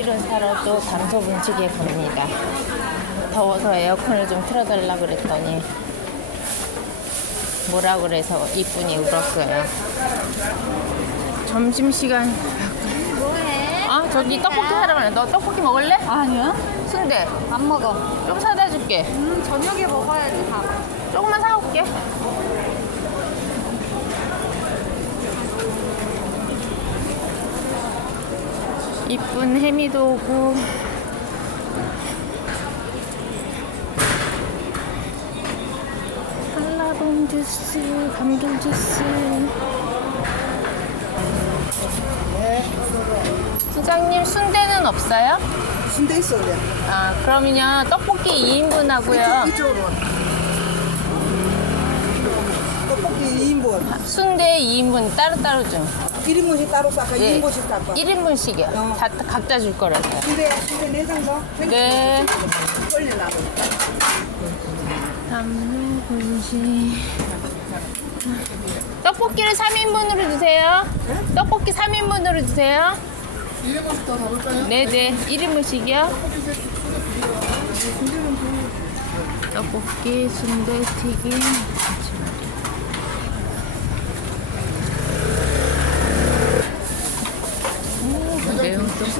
떡볶이를 사러 또 담소 분식에 갑니다. 더워서 에어컨을 좀 틀어달라 그랬더니 뭐라 그래서 이쁜이 울었어요. 점심시간. 뭐해? 아, 저기 떡볶이 사러 가네. 너 떡볶이 먹을래? 아니요. 순대. 안 먹어. 좀 사다 줄게. 음, 저녁에 먹어야지, 밥. 조금만 사올게. 이쁜 해미도 오고. 한라봉 주스, 감귤 주스. 부장님 순대는 없어요? 순대 있어 그래. 아 그러면요 떡볶이 2인분 하고요. 이쪽으로. 와. 떡볶이 2인분. 순대 2인분 따로따로 좀. 1인분씩 따로 쌀까? 예. 2인분씩 쌀까? 1인분씩이요. 어. 다, 각자 줄 거라서요. 순대, 순대 내장 더? 네. 빨리 나가. 담요분식. 떡볶이를 3인분으로 주세요. 떡볶이 3인분으로 주세요. 1인분씩 더 담을까요? 네네. 1인분씩이요. 떡볶이, 순대, 튀김. 김치말이. 오, 매운 떡볶이.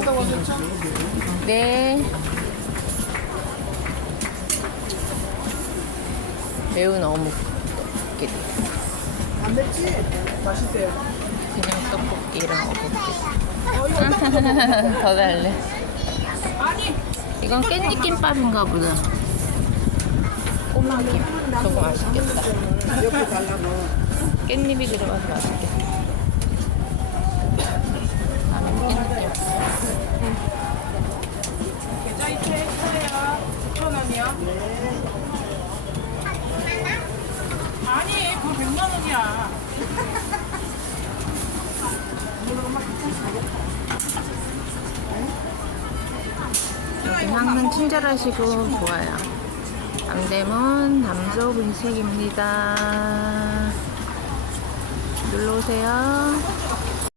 네. 매운 어묵. 이렇게 안 맵지? 맛있대요. 그냥 떡볶이랑 어묵. 더 달래. 이건 깻잎 김밥인가 보다. 꼬마김. 저거 맛있겠다. 깻잎이 들어가서 맛있겠다. 아니, 그거 100만 원이야. 항상 친절하시고 좋아요. 남대문 남소 분식입니다. 놀러 오세요.